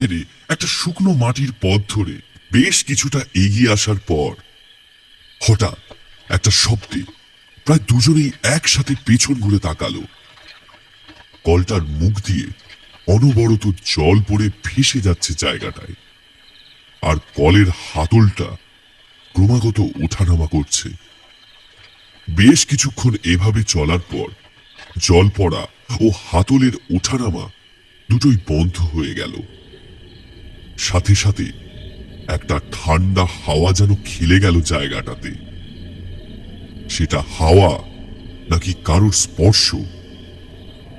একটা শুকনো মাটির পথ ধরে বেশ কিছুটা এগিয়ে আসার পর হঠাৎ একটা শব্দে প্রায় দুজনেই একসাথে পেছন ঘুরে তাকালো। কলটার মুখ দিয়ে অনবরত জল পড়ে ভেসে যাচ্ছে জায়গাটায়, আর কলের হাতলটা ক্রমাগত ওঠানামা করছে। বেশ কিছুক্ষণ এভাবে চলার পর জল পড়া ও হাতলের ওঠানামা দুটোই বন্ধ হয়ে গেল। সাথে সাথে একটা ঠান্ডা হাওয়া যেন খেলে গেল জায়গাটাতে। সেটা হাওয়া নাকি কারোর স্পর্শ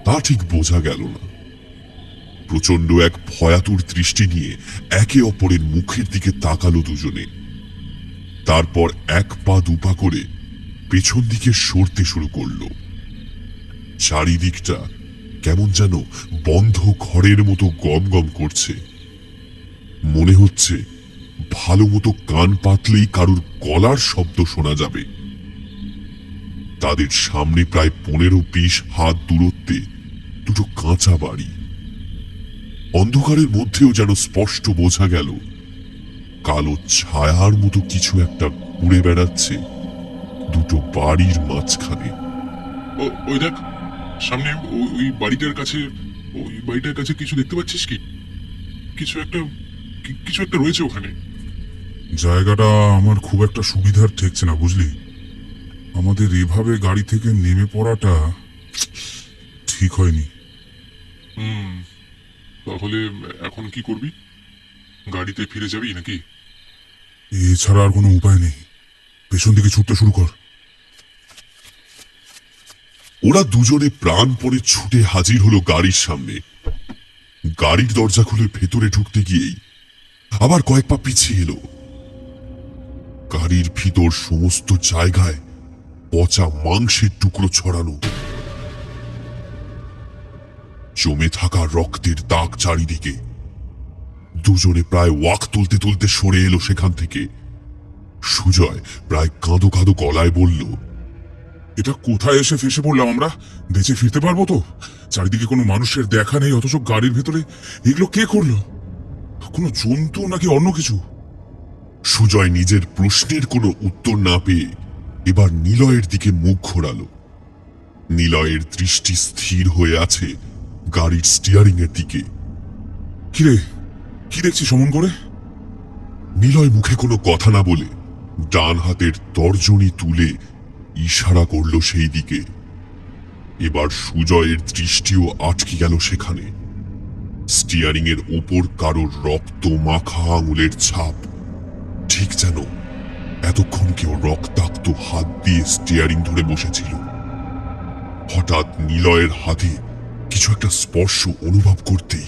তা ঠিক বোঝা গেল না। প্রচন্ড এক ভয়াতুর দৃষ্টি নিয়ে একে অপরের মুখের দিকে তাকালো দুজনে। তারপর এক পা দুপা করে পেছন দিকে সরতে শুরু করলো। চারিদিকটা কেমন যেন বন্ধ ঘরের মতো গম গম করছে। মনে হচ্ছে ভালো মতো কান পাতলেই কারুর গলার শব্দ শোনা যাবে। তাদের সামনে প্রায় 15-20 হাত দূরত্বে দুটো কাঁচা বাড়ি। অন্ধকারের মধ্যেও যেন স্পষ্ট বোঝা গেল কালো ছায়ার মতো কিছু একটা ঘুরে বেড়াচ্ছে দুটো বাড়ির মাঝখানে। ওই দেখ সামনে ওই বাড়িটার কাছে কিছু দেখতে পাচ্ছিস কি? কিছু একটা রয়েছে ওখানে। জায়গাটা আমার খুব একটা সুবিধার ঠেকছে না, বুঝলি? আমাদের এভাবে গাড়ি থেকে নেমে পড়াটা ঠিক হয়নি। তাহলে এখন কি করবি? গাড়িতে ফিরে যাবি নাকি? এছাড়া আর কোনো উপায় নেই। পেছন দিকে ছুটতে শুরু কর। ওরা দুজনে প্রাণপণে ছুটে হাজির হলো গাড়ির সামনে। গাড়ির দরজা খুলে ভেতরে ঢুকতে গিয়েই আবার কয়েক পা পিছিয়ে এলো। গাড়ির ভিতর সমস্ত জায়গায় পচা মাংসের টুকরো ছড়ানো, জমে থাকা রক্তের দাগ চারিদিকে। দুজনে প্রায় ওয়াক তুলতে তুলতে সরে এলো সেখান থেকে। সুজয় প্রায় কাঁদো কাঁদো গলায় বলল, এটা কোথায় এসে ফেসে পড়লাম আমরা? বেঁচে ফিরতে পারবো তো? চারিদিকে কোনো মানুষের দেখা নেই, অথচ গাড়ির ভেতরে এগুলো কে করলো? কোনো জন্তু নাকি অন্য কিছু? সুজয় নিজের প্রশ্নের কোনো উত্তর না পেয়ে এবার নিলয়ের দিকে মুখ ঘোরালো। নিলয়ের দৃষ্টি স্থির হয়ে আছে গাড়ির স্টিয়ারিং এর দিকে। কিরে, কি দেখছিস সমন করে? নিলয় মুখে কোনো কথা না বলে ডান হাতের তর্জনী তুলে ইশারা করল সেই দিকে। এবার সুজয়ের দৃষ্টিও আটকে গেল সেখানে। স্টিয়ারিং এর ওপর কারোর রক্ত মাখা আঙুলের ছাপ, ঠিক যেন এতক্ষণ কেউ রক্তাক্ত হাত দিয়ে স্টিয়ারিং ধরে বসেছিল। হঠাৎ নিলয়ের হাতে কিছু একটা স্পর্শ অনুভব করতেই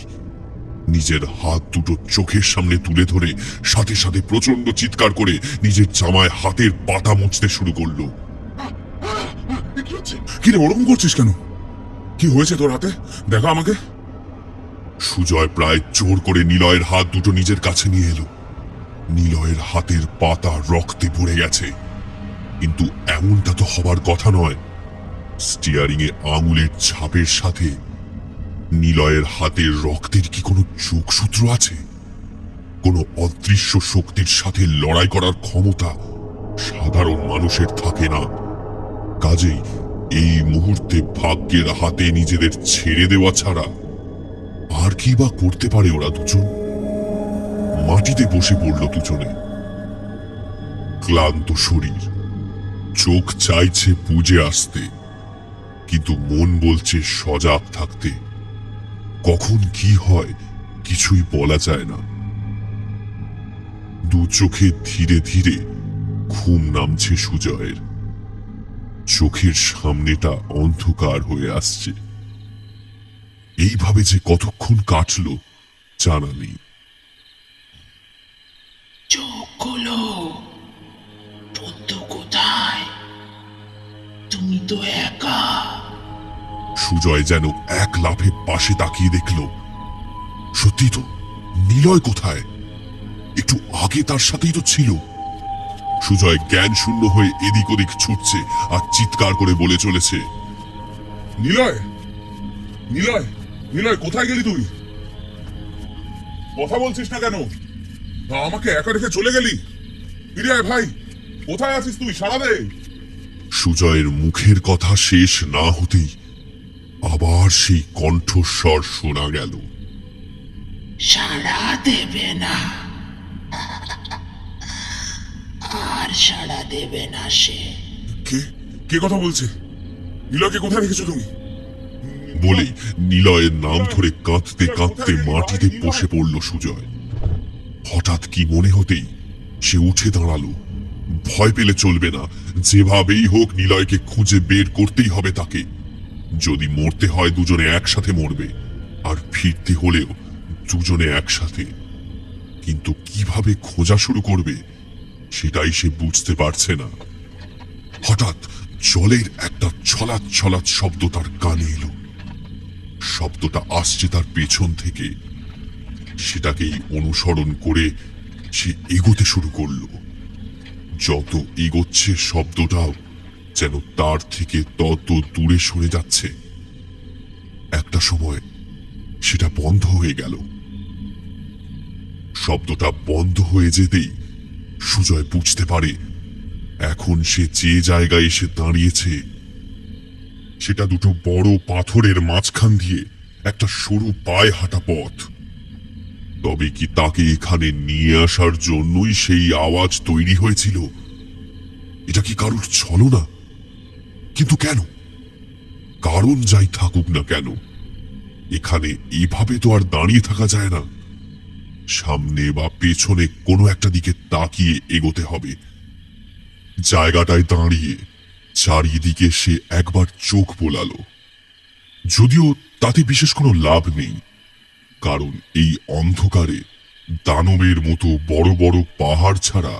নিজের হাত দুটো চোখের সামনে তুলে ধরে সাথে সাথে প্রচন্ড চিৎকার করে নিজের জামায় হাতের পাতা মুছতে শুরু করলো। কিরে, ওরকম করছিস কেন? কি হয়েছে তোর হাতে? দেখা আমাকে। সুজয় প্রায় জোর করে নিলয়ের হাত দুটো নিজের কাছে নিয়ে এলো। নিলয়ের হাতের পাতা রক্তে ভরে গেছে, কিন্তু এমনটা তো হবার কথা নয়। স্টিয়ারিং এ আঙুলের ছাপের সাথে নিলয়ের হাতের রক্তের কি কোনো যোগসূত্র আছে? কোনো অদৃশ্য শক্তির সাথে লড়াই করার ক্ষমতা সাধারণ মানুষের থাকে না। কাজেই এই মুহূর্তে ভাগ্যের হাতে নিজেদের ছেড়ে দেওয়া ছাড়া আর কি বা করতে পারে ওরা দুজন? মাটিতে বসে পড়ল দুজনে। ক্লান্ত শরীর, চোখ চাইছে বুঝে আসতে, কিন্তু মন বলছে সজাগ থাকতে। কখন কি হয় কিছুই বলা যায় না। দু চোখে ধীরে ধীরে ঘুম নামছে সুজয়ের। চোখের সামনেটা অন্ধকার হয়ে আসছে। এইভাবে যে কতক্ষণ কাটলো জানা নেই। চোখ খোলো, বন্ধু কোথায়? তুমি তো একা। সুজয় যেন এক লাফে পাশে তাকিয়ে দেখল, সত্যি তো নিলয় কোথায়? একটু আগে তার সাথেই তো ছিল। সুজয় জ্ঞান শূন্য হয়ে এদিক ওদিক ছুটছে আর চিৎকার করে বলে চলেছে, নিলয়, নিলয়, নিলয়, কোথায় গেলি তুই? কথা বলছিস না কেন? আমাকে একা রেখে চলে গেলি? ফিরে আয় ভাই, কোথায় আছিস তুই? সাড়া দে। সুজয়ের মুখের কথা শেষ না হতেই আবার সেই কণ্ঠস্বর শোনা গেল। সাড়া দেবে না, আর সাড়া দেবে না সে। কে কে কথা বলছে? নীলয়কে কোথায় রেখেছো তুমি? বলেই নিলয়ের নাম ধরে কাঁদতে কাঁদতে মাটিতে বসে পড়ল সুজয়। হঠাৎ কি মনে হতেই সে উঠে দাঁড়ালো। ভয় পেলে চলবে না, যেভাবেই হোক নিলয়কে খুঁজে বের করতেই হবে তাকে। যদি মরতে হয় দুজনে একসাথে মরবে, আর ফিরতে হলেও দুজনে একসাথে। কিন্তু কিভাবে খোঁজা শুরু করবে সেটাই সে বুঝতে পারছে না। হঠাৎ জলের একটা ছলাৎ ছলাৎ শব্দ তার কানে এলো। শব্দটা আসছে তার পেছন থেকে। সেটাকেই অনুসরণ করে সে এগোতে শুরু করলো। যত এগোচ্ছে শব্দটাও যেন তার থেকে তত দূরে সরে যাচ্ছে। একটা সময় সেটা বন্ধ হয়ে গেল। শব্দটা বন্ধ হয়ে যেতেই সুজয় বুঝতে পারে এখন সে যে জায়গায় এসে দাঁড়িয়েছে সেটা দুটো বড় পাথরের মাঝখান দিয়ে একটা সরু পায়ে হাঁটা পথ। তবে কি তাকে এখানে নিয়ে আসার জন্যই সেই আওয়াজ তৈরি হয়েছিল? এটা কি কারোর ছলনা? কিন্তু কেন? কারণ যাই থাকুক না কেন, এখানে এভাবে তো আর দাঁড়িয়ে থাকা যায় না। সামনে বা পেছনে কোনো একটা দিকে তাকিয়ে এগোতে হবে। জায়গাটায় দাঁড়িয়ে চারিদিকে সে একবার চোখ বোলালো। যদিও তাতে বিশেষ কোনো লাভ নেই, কারণ এই অন্ধকারে দানবের মতো বড় বড় পাহাড় ছাড়া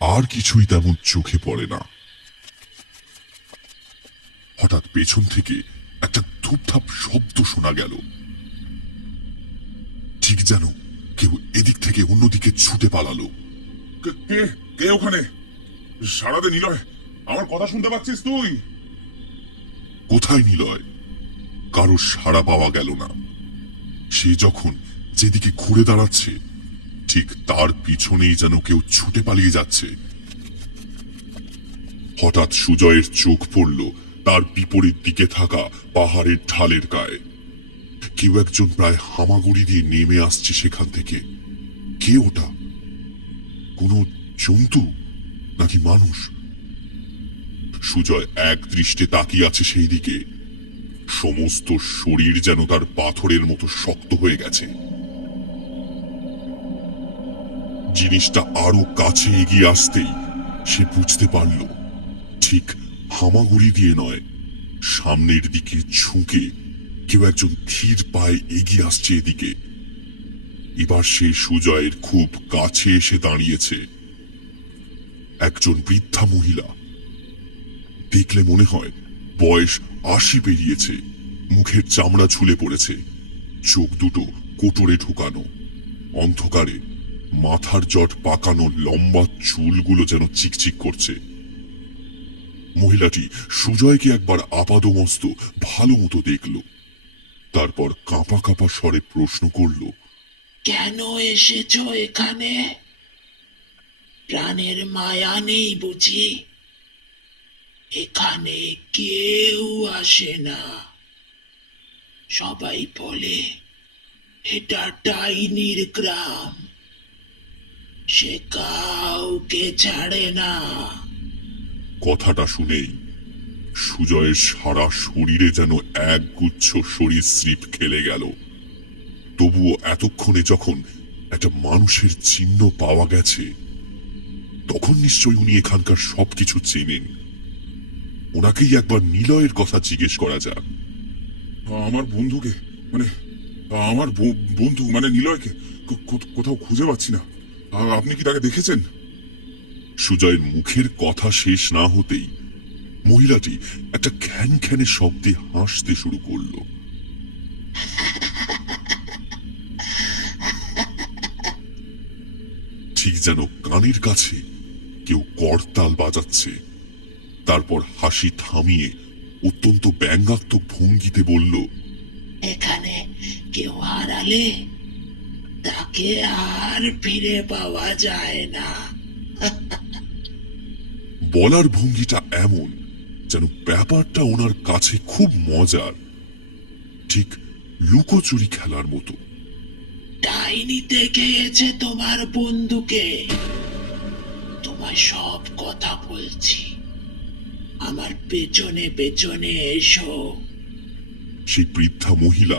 আর কিছুই তেমন চোখে পড়ে না। হঠাৎ পেছন থেকে একটা ধূপধাপ শব্দ শোনা গেল। ঠিক যেন কেউ এদিক থেকে অন্যদিকে ছুটে পালালো। কে কে কে ওখানে? সাড়া দে নিলয়, আমার কথা শুনতে পাচ্ছিস তুই? কোথায় নিলয়? কারো সাড়া পাওয়া গেল না। সে যখন যেদিকে ঘুরে দাঁড়াচ্ছে ঠিক তার পিছনেই যেন কেউ ছুটে পালিয়ে যাচ্ছে। হঠাৎ সুজয়ের চোখ পড়ল তার বিপরীত দিকে থাকা পাহাড়ের ঢালের গায়ে। কেউ একজন প্রায় হামাগুড়ি দিয়ে নেমে আসছে সেখান থেকে। কে ওটা? কোনো জন্তু নাকি মানুষ? সুজয় এক দৃষ্টে তাকিয়ে আছে সেই দিকে। সমস্ত শরীর যেন তার পাথরের মতো শক্ত হয়ে গেছে। জিনিসটা আরো কাছে এগিয়ে আসতেই সে বুঝতে পারল ঠিক হামাগুড়ি দিয়ে নয়, সামনের দিকে ঝুঁকে কেউ একজন ধীর পায়ে এগিয়ে আসছে এদিকে। এবার সে সুজয়ের খুব কাছে এসে দাঁড়িয়েছে। একজন বৃদ্ধা মহিলা। দেখলে মনে হয় বয়স ৮০ পেরিয়েছে। মুখের চামড়া ঝুলে পড়েছে, চোখ দুটো কোটরে ঢুকানো। অন্ধকারে মাথার জট পাকানো লম্বা চুলগুলো যেন চিকচিক করছে। মহিলাটি সুজয়কে একবার আপাদমস্ত ভালো মতো দেখল, তারপর কাঁপা কাঁপা স্বরে প্রশ্ন করল, কেন এসেছো এখানে? প্রাণের মায়া নেই বুঝি? এখানে কেউ আসে না। সবাই বলে এটা ডাইনির গ্রাম, সে কাউকে ছাড়ে না। কথাটা শুনেই সুজয়ের সারা শরীরে যেন এক গুচ্ছ সরীসৃপ খেলে গেল। তবুও এতক্ষণে যখন একটা মানুষের চিহ্ন পাওয়া গেছে, তখন নিশ্চয়ই উনি এখানকার সবকিছু চেনেন। ওনাকেই একবার নিলয়ের কথা জিজ্ঞেস করা যাক। আমার বন্ধুকে, মানে আমার বন্ধু মানে নিলয়কে কোথাও খুঁজে পাচ্ছি না। আপনি কি তাকে দেখেছেন? সুজয়ের মুখের কথা শেষ না হতেই মহিলাটি একটা খ্যান খ্যানে শব্দে হাসতে শুরু করলো। ঠিক যেন কানের কাছে কেউ করতাল বাজাচ্ছে। তারপর হাসি থামিয়ে অত্যন্ত ব্যঙ্গাত্মক ভঙ্গিতে বলল, এখানে কেউ হারালে তাকে আর ফিরে পাওয়া যায় না। বলার ভঙ্গিটা এমন যেন ব্যাপারটা ওনার কাছে খুব মজার, ঠিক লুকোচুরি খেলার মতো। ডাইনিতে খেয়েছে তোমার বন্ধুকে। তোমায় সব কথা বলছি, আমার পেছনে পেছনে এসো। সেই বৃদ্ধা মহিলা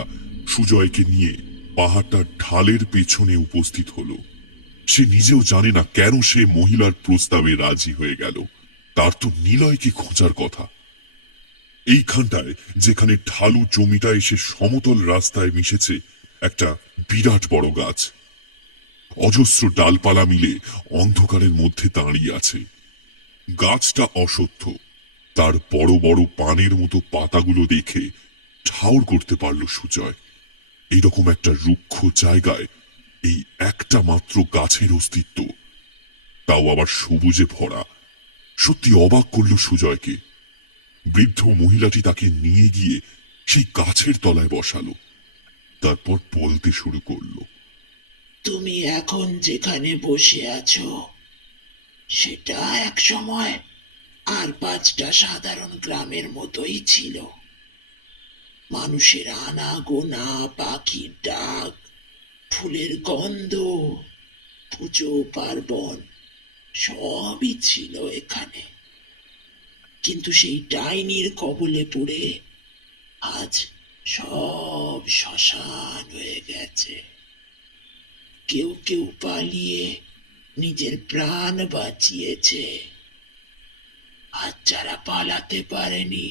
সুজয়কে নিয়ে পাহাড়টার ঢালের পেছনে উপস্থিত হলো। সে নিজেও জানে না কেন সে মহিলার প্রস্তাবে রাজি হয়ে গেল। তার তো নিলয়কে খোঁজার কথা। এইখানটায় যেখানে ঢালু জমিটা এসে সমতল রাস্তায় মিশেছে একটা বিরাট বড় গাছ, অজস্র ডালপালা মিলে অন্ধকারের মধ্যে দাঁড়িয়ে আছে। গাছটা অসত্য, তার বড় বড় পানের মতো পাতাগুলো দেখে ঠাউর করতে পারল সুজয় এইরকম একটা রুক্ষ জায়গায় এই একটা মাত্র গাছের অস্তিত্ব, তাও আবার সবুজে ভরা। সত্যি অবাক করল সুজয়কে। বৃদ্ধ মহিলাটি তাকে নিয়ে গিয়ে সেই গাছের তলায় বসালো, তারপর বলতে শুরু করলো। তুমি এখন যেখানে বসে আছো সেটা এক সময় আর 5টা সাধারণ গ্রামের মতোই ছিল। মানুষের আনাগোনা, পাখির ডাক, ফুলের গন্ধ, পুজো পার্বণ সবই ছিল এখানে। কিন্তু সেই ডাইনির কবলে পড়ে আজ সব শ্মশান হয়ে গেছে। কেউ কেউ পালিয়ে নিজের প্রাণ বাঁচিয়েছে, আর যারা পালাতে পারেনি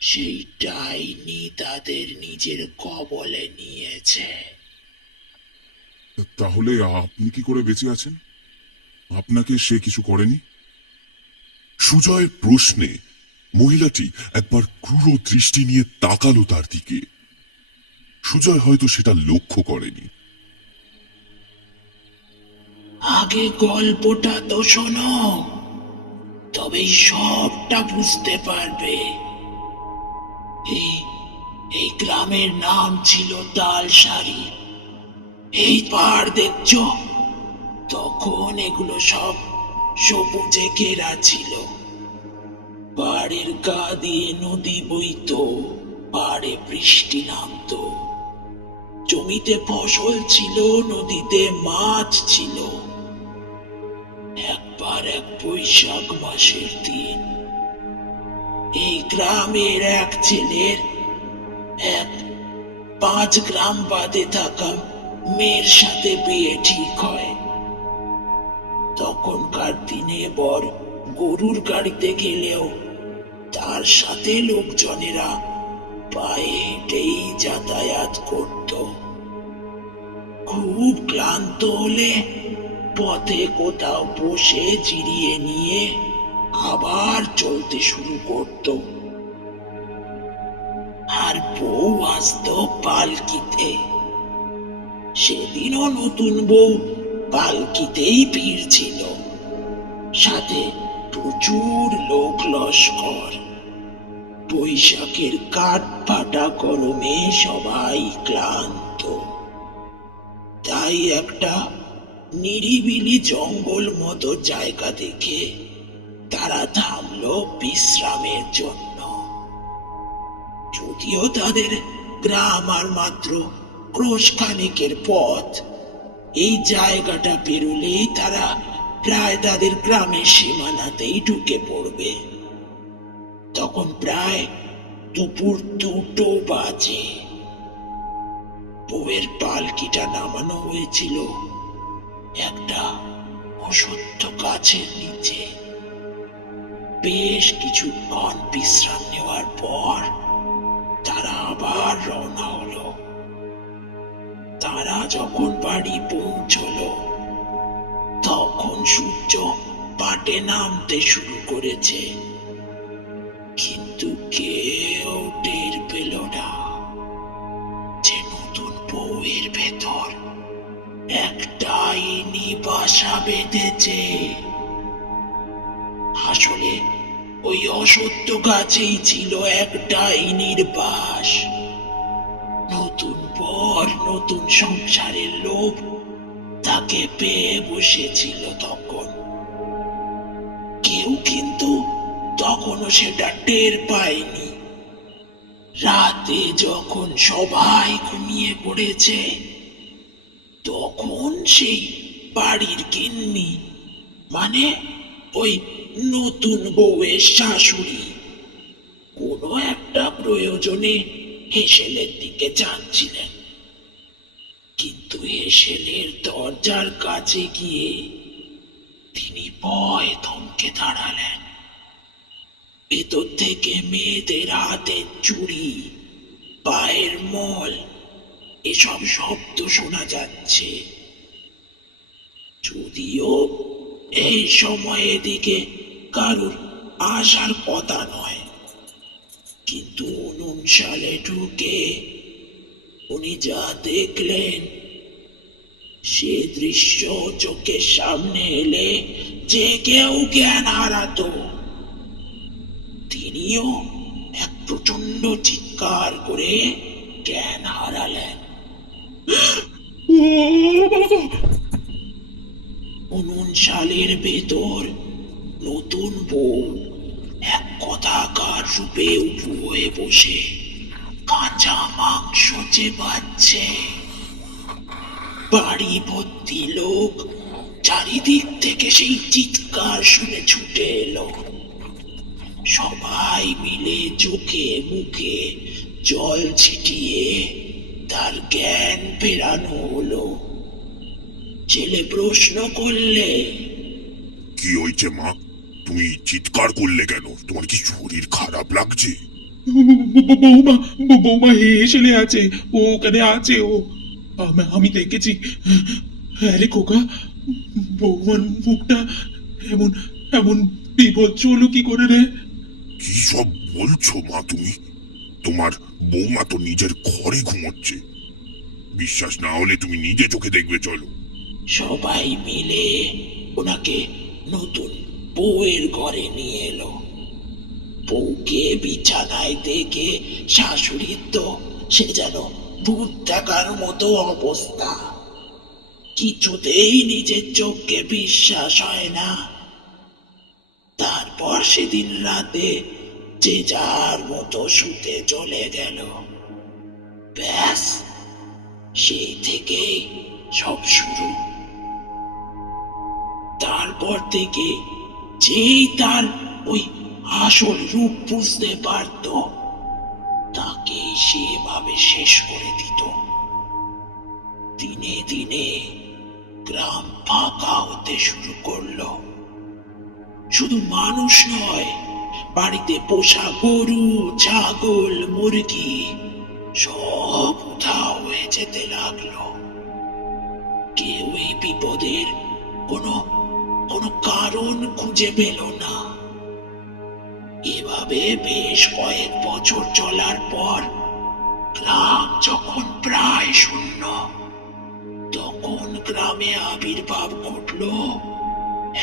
সেই ডাইনি তাদের নিজের কবলে নিয়েছে। তাহলে আপনি কি করে বেঁচে আছেন? আপনাকে সে কিছু করেনি? সুজয়ের প্রশ্নে মহিলাটি একবার ক্রূর দৃষ্টি নিয়ে তাকালো তার দিকে। সুজয় হয়তো সেটা লক্ষ্য করেনি। আগে গল্পটা তো শোনো, তবেই সবটা বুঝতে পারবে। এই এই গ্রামের নাম ছিল তালসারি। এই পাহাড় দেখছো, তখন এগুলো সব সবুজে ঘেরা ছিল। পাহাড়ের গা দিয়ে নদী বইতো, পাহাড়ে বৃষ্টি নামতো, জমিতে ফসল ছিল, নদীতে মাছ ছিল। একবার এক বৈশাখ মাসের দিন এই গ্রামের এক ছেলের এক 5 গ্রাম বাদে থাকা মেয়ের সাথে বিয়ে ঠিক হয়। তখনকার দিনে বর গরুর গাড়িতে গেলেও তার সাথে লোকজনেরা পায়ে হেঁটেই যাতায়াত করত। খুব ক্লান্ত হলে পথে কোথাও বসে জিরিয়ে নিয়ে আবার চলতে শুরু করত। আর বউ আসতো পালকিতে। সেদিনও নতুন বউ পালকিতেই ভিড় ছিল, সাথে প্রচুর লোক লস্কর। বৈশাখের কাঠ ফাটা গরমে সবাই ক্লান্ত, তাই একটা নিরিবিলি জঙ্গল মতো জায়গা দেখে তারা থামলো বিশ্রামের জন্য। যদিও তাদের গ্রাম আর মাত্র ক্রোশ খানেকের পথ, এই জায়গাটা পেরোলেই তারা প্রায় তাদের গ্রামের সীমানাতেই ঢুকে পড়বে। তখন প্রায় দুপুর 2টো বাজে। বউয়ের পালকিটা নামানো হয়েছিল একটা অসত্য গাছের নিচে। বেশ কিছুক্ষণ বিশ্রাম নেওয়ার পর তারা আবার রওনা হলো। তারা যখন বাড়ি পৌঁছলো তখন সূর্য পাটে নামতে শুরু করেছে, কিন্তু কেউ টের পেল না যে নতুন বউয়ের ভেতর একটাই বাসা বেঁধেছে। আসলে ওই অসত্য গাছেই ছিল এক ডাইনির বাস। নতুন বর নতুন সংসারের লোভ তাকে পেয়ে বসেছিল তখন। কেউ কিন্তু তখনও সেটা টের পায়নি। রাতে যখন সবাই ঘুমিয়ে পড়েছে, তখন সেই বাড়ির গিন্নি, মানে ওই নতুন বউয়ের শাশুড়ি, কোনো একটা প্রয়োজনে হেসেলের দিকে যাচ্ছিলেন। কিন্তু হেসেলের দরজার কাছে গিয়ে তিনি ভয়ে থমকে দাঁড়ালেন। ভেতর থেকে মেয়েদের হাতের চুড়ি, পায়ের মল, এসব শব্দ শোনা যাচ্ছে। যদিও এই সময় এদিকে কারুর আসার কথা নয়, কিন্তু 19 সালে ঢুকে উনি যা দেখলেন, সে দৃশ্য চোখের সামনে এলে যে কেউ জ্ঞান হারাতো। তিনিও এক প্রচন্ড চিৎকার করে জ্ঞান হারালেন। 19 সালের ভেতর নতুন বউ এক কথাকার রূপে উবু হয়ে বসে কাঁচা মাংস চেবাচ্ছে। বাড়ি ভর্তি লোক চারিদিক থেকে সেই চিৎকার শুনে ছুটে এলো। সবাই মিলে চোখে মুখে জল ছিটিয়ে তার জ্ঞান ফেরানো হলো। ছেলে প্রশ্ন করলে, কি হয়েছে মা? তুমি চিৎকার করলে কেন? তোমার কি শরীর খারাপ লাগছে? বৌমা, বৌমা হেসেলে আছে, ও ওখানে আছে। ও আমি দেখেছি। আরে খোকা, বৌমার মুখটা এমন এমন বিভৎস হলো কি করে রে? কি সব বলছো মা তুমি? তোমার বৌমা তো নিজের ঘরে ঘুমোচ্ছে। বিশ্বাস না হলে তুমি নিজে চোখে দেখবে, চলো। সবাই মিলে ওনাকে নতুন বউয়ের ঘরে নিয়ে এলো। বউকে বিছানায় দেখে শাশুড়ির তো সে যেন ভূত দেখার মতো অবস্থা। কিছুতেই নিজের চোখকে বিশ্বাস হয় না। তারপর সেদিন রাতে যে যার মতো শুতে চলে গেল। ব্যাস, সেই থেকেই সব শুরু। তারপর থেকে যেই তার ওই আসল রূপ বুঝতে পারত, তাকে সেভাবে শেষ করে দিত। দিনে দিনে গ্রাম ফাঁকা হতে শুরু করলো। শুধু মানুষ নয়, বাড়িতে পোষা গরু, ছাগল, মুরগি সব উধাও হয়ে যেতে লাগলো। কেউ এই বিপদের কোনো কোনো কারণ খুঁজে পেল না। এভাবে বেশ কয়েক বছর চলার পর গ্রাম যখন প্রায় শূন্য, তখন গ্রামে আবির্ভাব ঘটল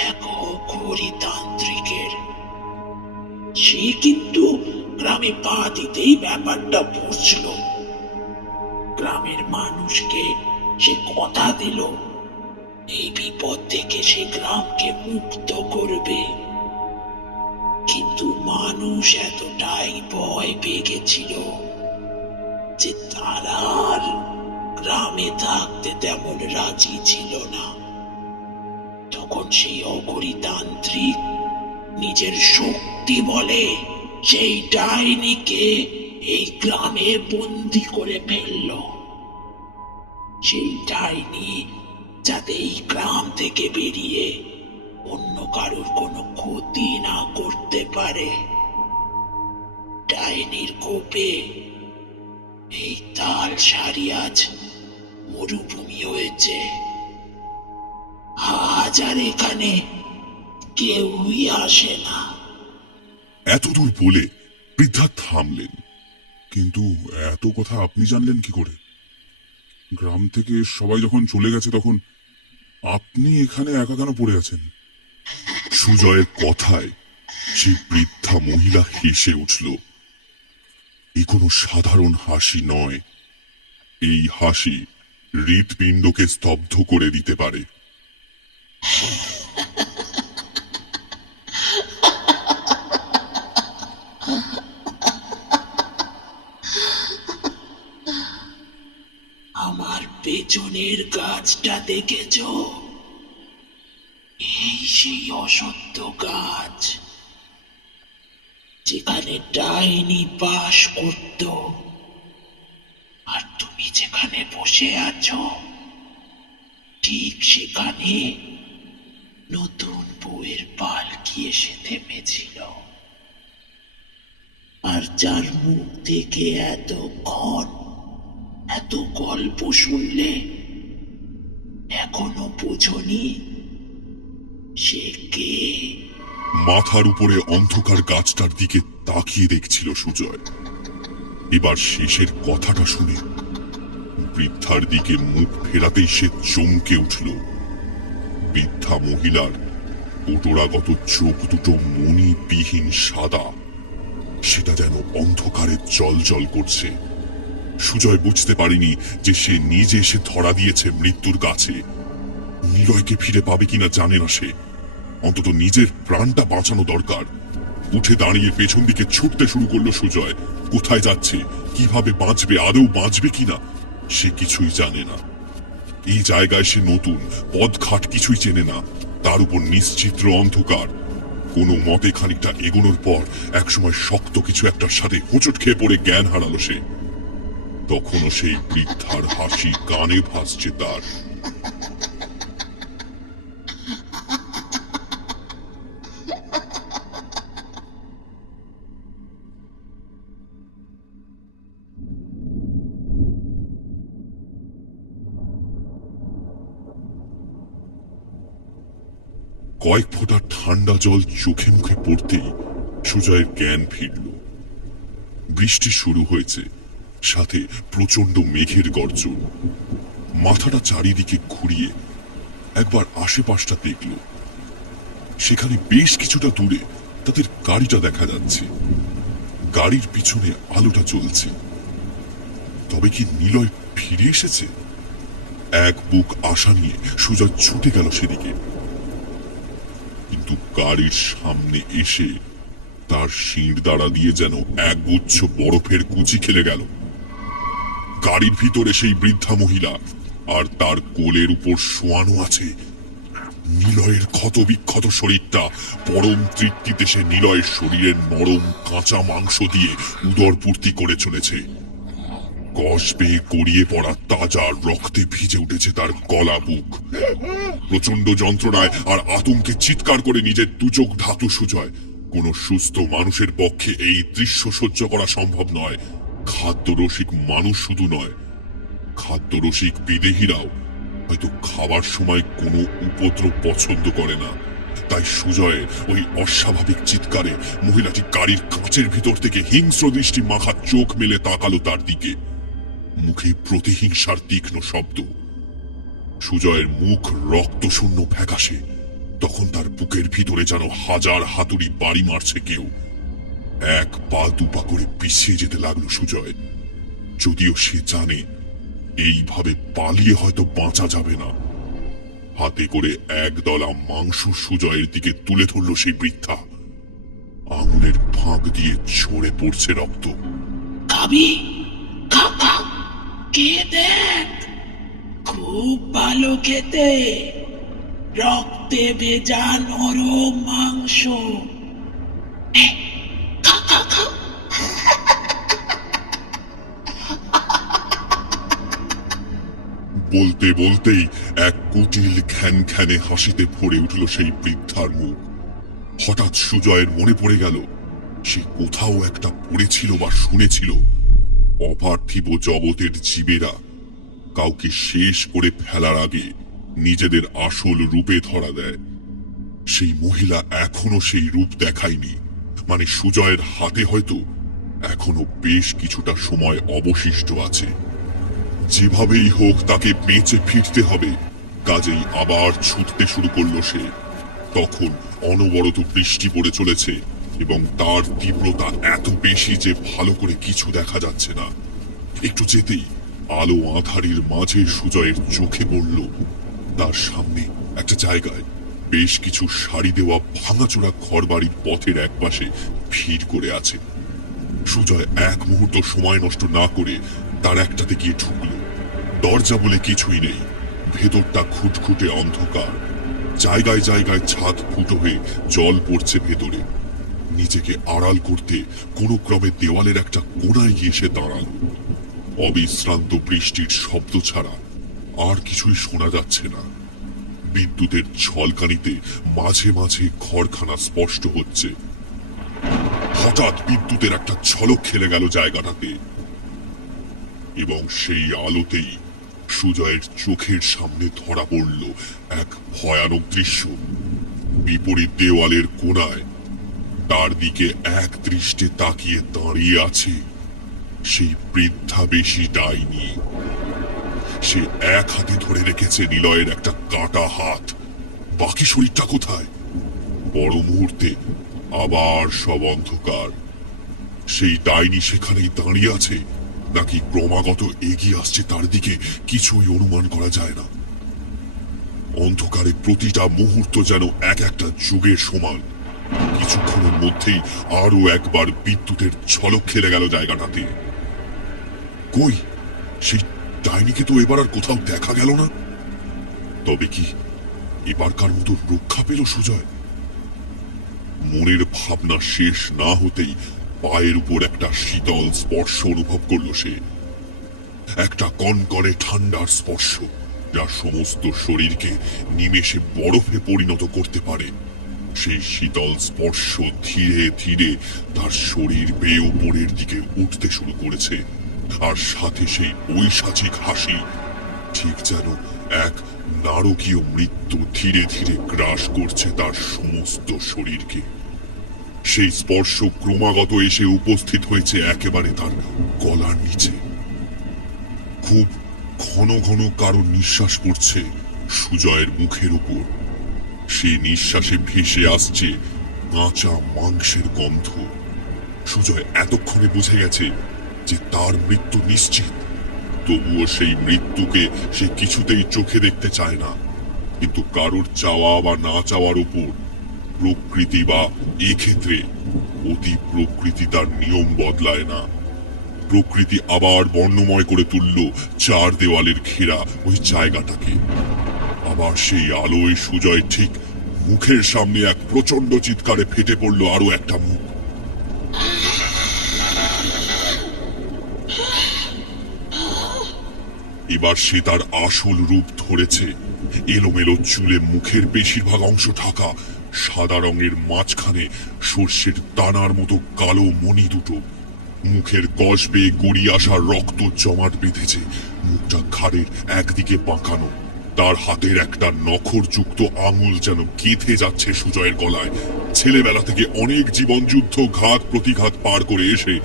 এক অঘোরী তান্ত্রিকের। সে কিন্তু গ্রামে পা দিতেই ব্যাপারটা বুঝল। গ্রামের মানুষকে সে কথা দিল, এই বিপদ থেকে সে গ্রামকে মুক্ত করবে। কিন্তু মানুষ এতটাই ভয় পেয়ে গেছিল যে তারা আর গ্রামে থাকতে তেমন রাজি ছিল না। তখন সেই অঘোরী তান্ত্রিক নিজের শক্তি বলে সেই ডাইনিকে এই গ্রামে বন্দি করে ফেলল। সেই ডাইনি যাতে এই গ্রাম থেকে বেরিয়ে অন্য কারোর কোনো ক্ষতি না করতে পারে। ডাইনির কোপে এই তাল সারি আজ মরুভূমি হয়েছে। আজ আর এখানে কেউই আসে না। এতদূর বলে বৃদ্ধা থামলেন। কিন্তু এত কথা আপনি জানলেন কি করে? গ্রাম থেকে সবাই যখন চলে গেছে, তখন আপনি এখানে একা কেন পড়ে আছেন? সুজয়ের কথায় সেই বৃদ্ধা মহিলা হেসে উঠল। এ কোনো সাধারণ হাসি নয়, এ এই হাসি হৃৎপিণ্ডকে স্তব্ধ করে দিতে পারে। আমার পেছনের গাছটা দেখেছ? এই সেই অসত্য গাছ যেখানে ডাইনি বাস করত। আর তুমি যেখানে বসে আছো ঠিক সেখানে নতুন বউয়ের পালকি এসে থেমেছিল। আর যার মুখ থেকে এতক্ষণ এত গল্প শুনলে এখনো বুঝনি সে কে? মাথার উপরে অন্ধকার গাছটার দিকে তাকিয়ে দেখছিল সুজয়। এবার শেষের কথাটা শুনে বৃদ্ধার দিকে মুখ ফেরাতেই সে চমকে উঠল। বৃদ্ধা মহিলার ওটোরাগত চোখ দুটো মণিবিহীন সাদা, সেটা যেন অন্ধকারে জল করছে। সুজয় বুঝতে পারেনি যে সে নিজে এসে ধরা দিয়েছে মৃত্যুর কাছে। নিলয়কে ফিরে পাবে কিনা জানে না সে, অন্তত নিজের প্রাণটা বাঁচানো দরকার। উঠে দাঁড়িয়ে পেছন দিকে ছুটতে শুরু করলো সুজয়। কোথায় যাচ্ছে, কিভাবে বাঁচবে, আদৌ বাঁচবে কিনা সে কিছুই জানে না। এই জায়গায় সে নতুন, পথঘাট কিছুই চেনে না, তার উপর নিশ্চিত্র অন্ধকার। কোনো মতে খানিকটা এগোনোর পর একসময় শক্ত কিছু একটার সাথে হোঁচট খেয়ে পড়ে জ্ঞান হারালো সে। তখনও সেই বৃদ্ধার হাসি কানে ভাসছে তার। কয়েক ফোঁটা ঠান্ডা জল চোখে মুখে পড়তেই সুজয়ের জ্ঞান ফিরল। বৃষ্টি শুরু হয়েছে, সাথে প্রচন্ড মেঘের গর্জন। মাথাটা চারিদিকে ঘুরিয়ে একবার আশেপাশটা দেখল। সেখানে বেশ কিছুটা দূরে তাদের গাড়িটা দেখা যাচ্ছে। গাড়ির পিছনে আলোটা জ্বলছে। তবে কি নিলয় ফিরে এসেছে? এক বুক আশা নিয়ে সুজয় ছুটে গেল সেদিকে। কিন্তু গাড়ির সামনে এসে তার শির দাঁড়া দিয়ে যেন একগুচ্ছ বরফের কুচি খেলে গেল। গাড়ির ভিতরে সেই বৃদ্ধা মহিলা, আর তার কোলের উপর শোয়ানো আছে নিলয়ের ক্ষত বিক্ষত শরীরটা। পরম তৃপ্তিতে সে নিলয়ের শরীরের নরম কাঁচা মাংস দিয়ে উদরপূর্তি করে চলেছে। কষ পেয়ে গড়িয়ে পড়া তাজা রক্তে ভিজে উঠেছে তার গলা বুক। প্রচন্ড যন্ত্রণায় আর আতঙ্কে চিৎকার করে নিজের দুচোখ ধাতু সুজয়। কোন সুস্থ মানুষের পক্ষে এই দৃশ্য সহ্য করা সম্ভব নয়। খাদ্যরসিক মানুষ শুধু নয়, খাদ্যরসিক বিদেহীরাও হয়তো খাবার সময় কোনো উপদ্রব পছন্দ করে না। তাই সুজয়ের ওই অস্বাভাবিক চিৎকারে মহিলাটি গাড়ির কাঁচের ভিতর থেকে হিংস্র দৃষ্টি মাখা চোখ মেলে তাকালো তার দিকে। মুখে প্রতিহিংসার তীক্ষ্ণ শব্দ। সুজয়ের মুখ রক্তশূন্য ফ্যাকাশে। তখন তার বুকের ভিতরে যেন হাজার হাতুড়ি বাড়ি মারছে কেউ। এক পা দুপা করে পিছিয়ে যেতে লাগলো সুজয়, যদিও সে জানে এইভাবে পালিয়ে হয়তো বাঁচা যাবে না। হাতে করে একদলা মাংস সুজয়ের দিকে তুলে ধরল সেই বৃদ্ধা। আঙুলের ফাঁক দিয়ে ঝরে পড়ছে রক্ত। খাবি? খা খা, কে দেখ, খুব ভালো খেতে, রক্তে ভেজা নরম মাংস। খা খা খা। বলতে বলতেই এক কুটিল খ্যানখ্যানে হাসিতে ভরে উঠল সেই বৃদ্ধার মুখ। হঠাৎ সুজয়ের মনে পড়ে গেল সে কোথাও একটা পড়েছিল বা শুনেছিল অপার্থিব জগতের জীবেরা কাউকে শেষ করে ফেলার আগে নিজেদের আসল রূপে ধরা দেয়। সেই মহিলা এখনো সেই রূপ দেখায়নি, মানে সুজয়ের হাতে হয়তো এখনো বেশ কিছুটা সময় অবশিষ্ট আছে। যেভাবেই হোক তাকে বেঁচে ফিরতে হবে, কাজেই আবার ছুটতে শুরু করলো সে। তখন অনবরত বৃষ্টি পড়ে চলেছে এবং তার তীব্রতা এত বেশি যে ভালো করে কিছু দেখা যাচ্ছে না। একটু যেতেই আলো আঁধারির মাঝে সুজয়ের চোখে পড়ল তার সামনে একটা জায়গায় বেশ কিছু সারি দেওয়া ভাঙাচোরা ঘরবাড়ির পথের একপাশে ভিড় করে আছে। সুজয় এক মুহূর্ত সময় নষ্ট না করে তার একটাতে গিয়ে ঢুকল। দরজা বলে কিছুই নেই, ভেতরটা খুটখুটে অন্ধকার, জায়গায় জায়গায় ছাদ ফুটো হয়ে জল পড়ছে ভেতরে। নিজেকে আড়াল করতে কোনো ক্রমে দেওয়ালের একটা কোণায় গিয়ে সে দাঁড়াল। অবিশ্রান্ত বৃষ্টির শব্দ ছাড়া আর কিছুই শোনা যাচ্ছে না। বিদ্যুতের ঝলকানিতে মাঝে মাঝে ঘরখানা স্পষ্ট হচ্ছে। হঠাৎ বিদ্যুতের একটা ঝলক খেলে গেল জায়গাটাতে, এবং সেই আলোতেই সুজয়ের চোখের সামনে ধরা পড়ল এক ভয়ানক দৃশ্য। বিপরীত দেওয়ালের কোণায় তার দিকে এক দৃষ্টে তাকিয়ে দাঁড়িয়ে আছে সেই বৃদ্ধা বেশি ডাইনি। সে এক হাতে ধরে রেখেছে নিলয়ের একটা কাটা হাত, বাকি শরীরটা কোথায়? বড় মুহূর্তে আবার সব অন্ধকার। সেই ডাইনি সেখানেই দাঁড়িয়ে আছে নাকি ক্রমাগত এগিয়ে আসছে তার দিকে কিছুই অনুমান করা যায় না। অন্ধকারে প্রতিটা মুহূর্ত যেন এক একটা যুগের সমান। কিছুক্ষণের মধ্যেই আরো একবার বিদ্যুতের ঝলক খেলে গেল জায়গাটাতে। কই, সেই ডাইনিকে তো এবার আর কোথাও দেখা গেল না। তবে কি এবারকার মতো রক্ষা পেল সুজয়? মনের ভাবনা শেষ না হতেই পায়ের উপর একটা শীতল স্পর্শ অনুভব করল সে। একটা কনকনে ঠান্ডার স্পর্শ, যা সমস্ত শরীরকে নিমেষে বরফে পরিণত করতে পারে। সেই শীতল স্পর্শ ধীরে ধীরে তার শরীর বেয়ে উপরের দিকে উঠতে শুরু করেছে, আর সাথে সেই ঐশাচিক হাসি, ঠিক যেন এক নারকীয় মৃত্যু ধীরে ধীরে গ্রাস করছে তার সমস্ত শরীরকে। সেই স্পর্শ ক্রমাগত এসে উপস্থিত হয়েছে একেবারে তার গলার নিচে। খুব ঘন ঘন কারো নিঃশ্বাস পড়ছে সুজয়ের মুখের উপর। সেই নিঃশ্বাসে ভেসে আসছে কাঁচা মাংসের গন্ধ। সুজয় এতক্ষণে বুঝে গেছে যে তার মৃত্যু নিশ্চিত। তবুও সেই মৃত্যুকে সে কিছুতেই চোখে দেখতে চায় না। কিন্তু কারোর চাওয়া বা না চাওয়ার উপর প্রকৃতি, বা এক্ষেত্রে অতি প্রকৃতি, তার নিয়ম বদলায় না। প্রকৃতি আবার বর্ণময় করে তুলল চার দেওয়ালের ঘেরা ওই জায়গাটাকে। আবার সেই আলোয় সুজয় ঠিক মুখের সামনে এক প্রচন্ড চিৎকারে ফেটে পড়ল আরো একটা মুখ। এবার সে তার আসল রূপ ধরেছে। এলোমেলো চুলে মুখের বেশিরভাগ অংশ ঢাকা, সাদা রঙের মাঝখানে সর্ষের দানার মতো কালো মণি দুটো। মুখের কষ বেয়ে গড়িয়ে আসা রক্ত জমাট বেঁধেছে। মুখটা ঘাড়ের একদিকে বাঁকানো। তার হাতের একটা নখরযুক্ত আঙুল যেন গেঁথে যাচ্ছে সুজয়ের গলায়। ছেলেবেলা থেকে অনেক জীবনযুদ্ধ, ঘাত প্রতিঘাত পার করে এসে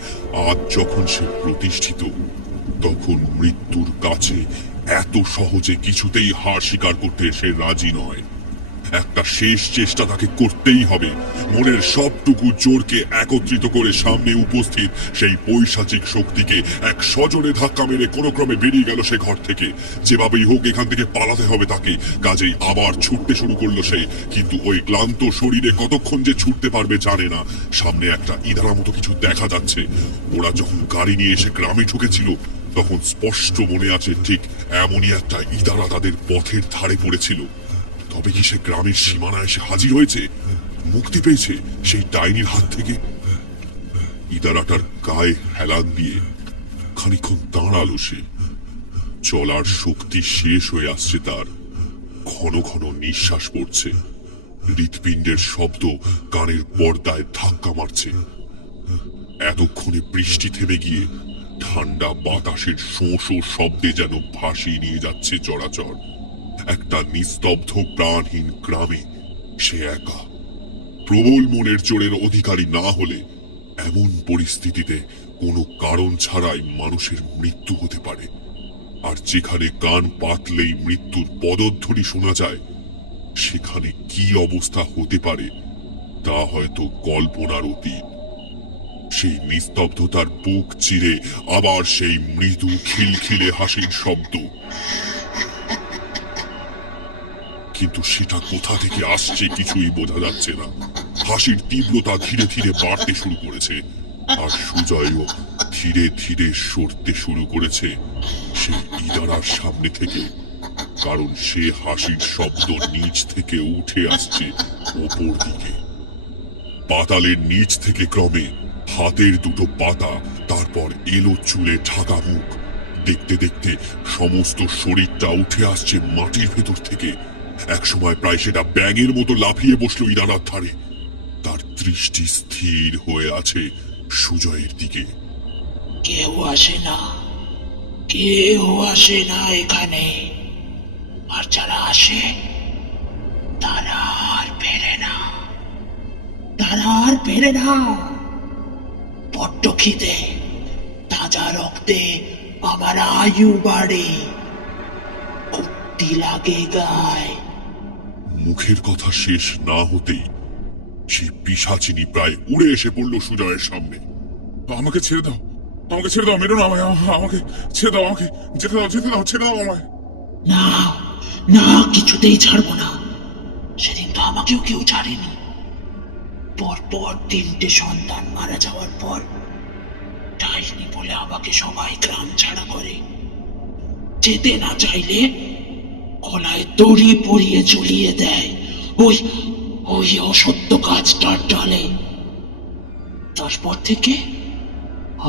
আজ যখন সে প্রতিষ্ঠিত, তখন মৃত্যুর কাছে এত সহজে কিছুতেই হার স্বীকার করতে সে রাজি নয়। একটা শেষ চেষ্টা তাকে করতেই হবে। মনের সবটুকু জোরকে একত্রিত করে সামনে উপস্থিত সেই পৈশাচিক শক্তিকে এক সজোরে ধাক্কা মেরে কোনো ক্রমে বেরিয়ে গেল সে ঘর থেকে। যেভাবেই হোক এখান থেকে পালাতে হবে তাকে। কাজেই আবার ছুটতে শুরু করলো সে। কিন্তু ওই ক্লান্ত শরীরে কতক্ষণ যে ছুটতে পারবে জানে না। সামনে একটা ইদারা মতো কিছু দেখা যাচ্ছে। ওরা যখন গাড়ি নিয়ে এসে গ্রামে ঢুকেছিল, তখন স্পষ্ট মনে আছে ঠিক এমনই একটা ইদারা তাদের পথের ধারে পড়েছিল। তবে কি সে গ্রামের সীমানায় এসে হাজির হয়েছে, মুক্তি পেয়েছে সেই ডাইনির হাত থেকে? ইদারাটার গায়ে হেলান দিয়ে খানিকক্ষণ দাঁড়ালো সে। চলার শক্তি শেষ হয়ে আসছে তার। ঘন ঘন নিঃশ্বাস পড়ছে। হৃৎপিণ্ডের শব্দ কানের পর্দায় ধাক্কা মারছে। এতক্ষণে বৃষ্টি থেমে গিয়ে ঠান্ডা বাতাসের শোঁ শোঁ শব্দে যেন ভাসিয়ে নিয়ে যাচ্ছে চরাচর। একটা নিস্তব্ধ প্রাণহীন গ্রামে সে একা। প্রবল মনের জোরের অধিকারী না হলে এমন পরিস্থিতিতে কোনো কারণ ছাড়াই মানুষের মৃত্যু হতে পারে। আর যেখানে কান পাতলেই মৃত্যুর পদধ্বনি শোনা যায়, সেখানে কি অবস্থা হতে পারে তা হয়তো কল্পনার অতীত। সেই নিস্তব্ধতার বুক চিরে আবার সেই মৃদু খিলখিলে হাসির শব্দ। কিন্তু সেটা কোথা থেকে আসছে কিছুই বোঝা যাচ্ছে না। হাসির তীব্রতা ধীরে ধীরে বাড়তে শুরু করেছে, আর সুজয়ও ধীরে ধীরে সরতে শুরু করেছে সেই ইদারার সামনে থেকে। কারণ সে হাসির শব্দ নিচ থেকে উঠে আসছে ওপর দিকে। পাতালের নিচ থেকে ক্রমে হাতের দুটো পাতা, তারপর এলো চুলে ঢাকা মুখ। দেখতে দেখতে সমস্ত শরীরটা উঠে আসছে মাটির ভেতর থেকে। একসময় প্রায় সেটা ব্যাঙের মতো লাফিয়ে বসলো ইরানার ধারে। তার দৃষ্টি স্থির হয়ে আছে সুজয়ের দিকে। কেউ আসে না, কেউ আসে না এখানে। আর যারা আসে তারা আর ফেরে না, তারা আর ফেরে না। বড্ড খিদে, তাজা রক্তে আমার আয়ু বাড়ে, কুত্তি লাগে গায়। মুখের কথা শেষ না হতেই সেই পিশাচিনী প্রায় উড়ে এসে পড়ল সুজয়ের সামনে। আমাকে ছেড়ে দাও, আমাকে ছেড়ে দাও, মেরো না আমায়, আমাকে ছেড়ে দাও, আমাকে যেতে দাও, যেতে দাও, ছেড়ে দাও আমায়। না না, কিছুতেই ছাড়বো না। সেদিন তো আমাকেও কেউ ছাড়েনি। পরপর 3টে সন্তান মারা যাওয়ার পর ডাইনি বলে আমাকে সবাই গ্রাম ছাড়া করে। যেতে না চাইলে গলায় দড়ি পরিয়ে ঝুলিয়ে দেয় ওই ওই অসত্য কাজটার ডালে। তারপর থেকে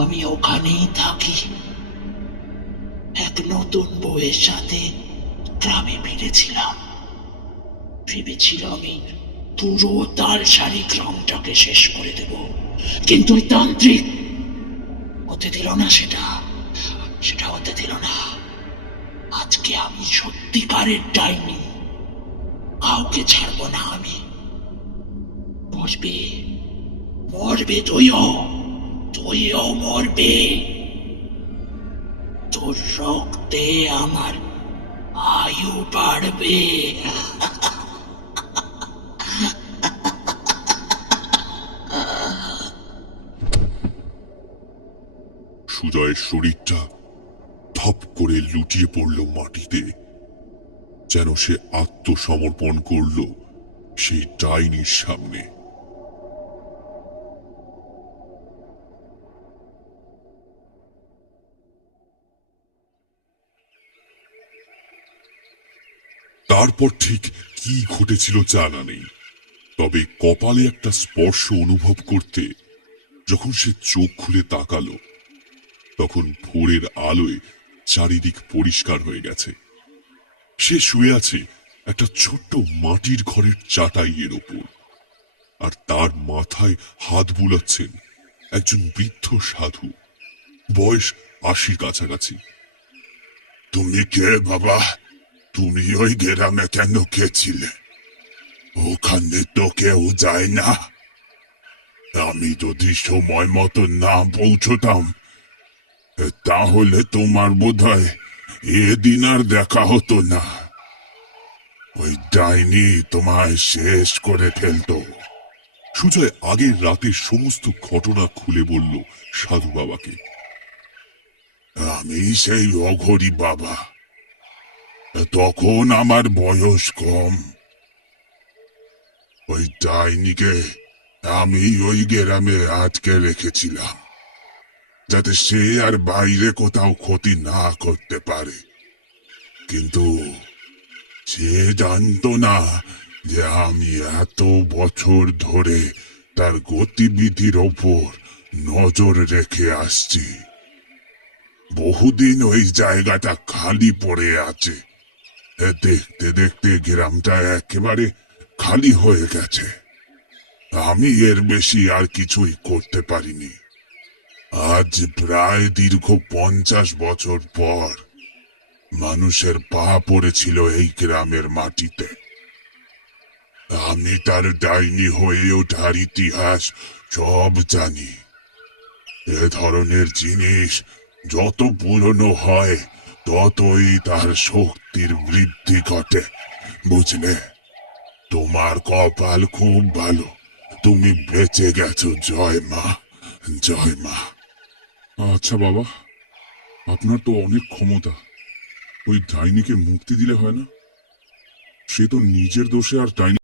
আমি ওখানেই থাকি। এক নতুন বউয়ের সাথে গ্রামে ফিরেছিলাম। ভেবেছিলাম এই পুরো তালসারি গ্রামটাকে শেষ করে দেব, কিন্তু ওই তান্ত্রিক হতে দিল না। সেটা হতে দিল না। আজকে আমি সত্যিকারের ডাইনি, কাউকে ছাড়বো না আমি। মরবে, মরবে তুইও মরবে। তোর রক্তে আমার আয়ু বাড়বে। সুজয়ের শরীরটা ধপ করে লুটিয়ে পড়ল মাটিতে, যেন সে আত্মসমর্পণ করল সেই ডাইনির সামনে। তারপর ঠিক কি ঘটেছিল জানা নেই, তবে কপালে একটা স্পর্শ অনুভব করতে যখন সে চোখ খুলে তাকালো, তখন ভোরের আলোয় চারিদিক পরিষ্কার হয়ে গেছে। সে শুয়ে আছে একটা ছোট্ট মাটির ঘরের চাটাইয়ের ওপর, আর তার মাথায় হাত বুলাচ্ছেন একজন বৃদ্ধ সাধু, বয়স 80 কাছাকাছি। তুমি কে বাবা? তুমি ওই গ্রামে কেন গেছিলে? ওখানে তো কেউ যায় না। আমি যদি সময় মতো না পৌঁছতাম, তাহলে তোমার বোধহয় এদিন আর দেখা হতো না। ওই ডাইনি তোমায় শেষ করে ফেলতো। সুজয় আগের রাতের সমস্ত ঘটনা খুলে বলল সাধু বাবাকে। আমি সেই অঘরী বাবা। তখন আমার বয়স কম। ওই ডাইনিকে আমি ওই গ্রামে আটকে রেখেছিলাম, যাতে সে আর বাইরে কোথাও ক্ষতি না করতে পারে। কিন্তু সে জানতো না যে আমি এত বছর ধরে তার গতিবিধির ওপর নজর রেখে আসছি। বহুদিন ওই জায়গাটা খালি পড়ে আছে। দেখতে দেখতে গ্রামটা একেবারে খালি হয়ে গেছে। আমি এর বেশি আর কিছুই করতে পারিনি। আজ প্রায় দীর্ঘ 50 বছর পর মানুষের পা পড়েছিল এই গ্রামের মাটিতে। আমি তার ডাইনি হয়ে ওঠার ইতিহাস সব জানি। এ ধরনের জিনিস যত পুরনো হয় ততই তার শক্তির বৃদ্ধি ঘটে, বুঝলে? তোমার কপাল খুব ভালো, তুমি বেঁচে গেছো। জয় মা, জয় মা। আচ্ছা বাবা, আপনার তো অনেক ক্ষমতা, ওই ডাইনিকে মুক্তি দিলে হয় না? সে তো নিজের দোষে আর ডাইনি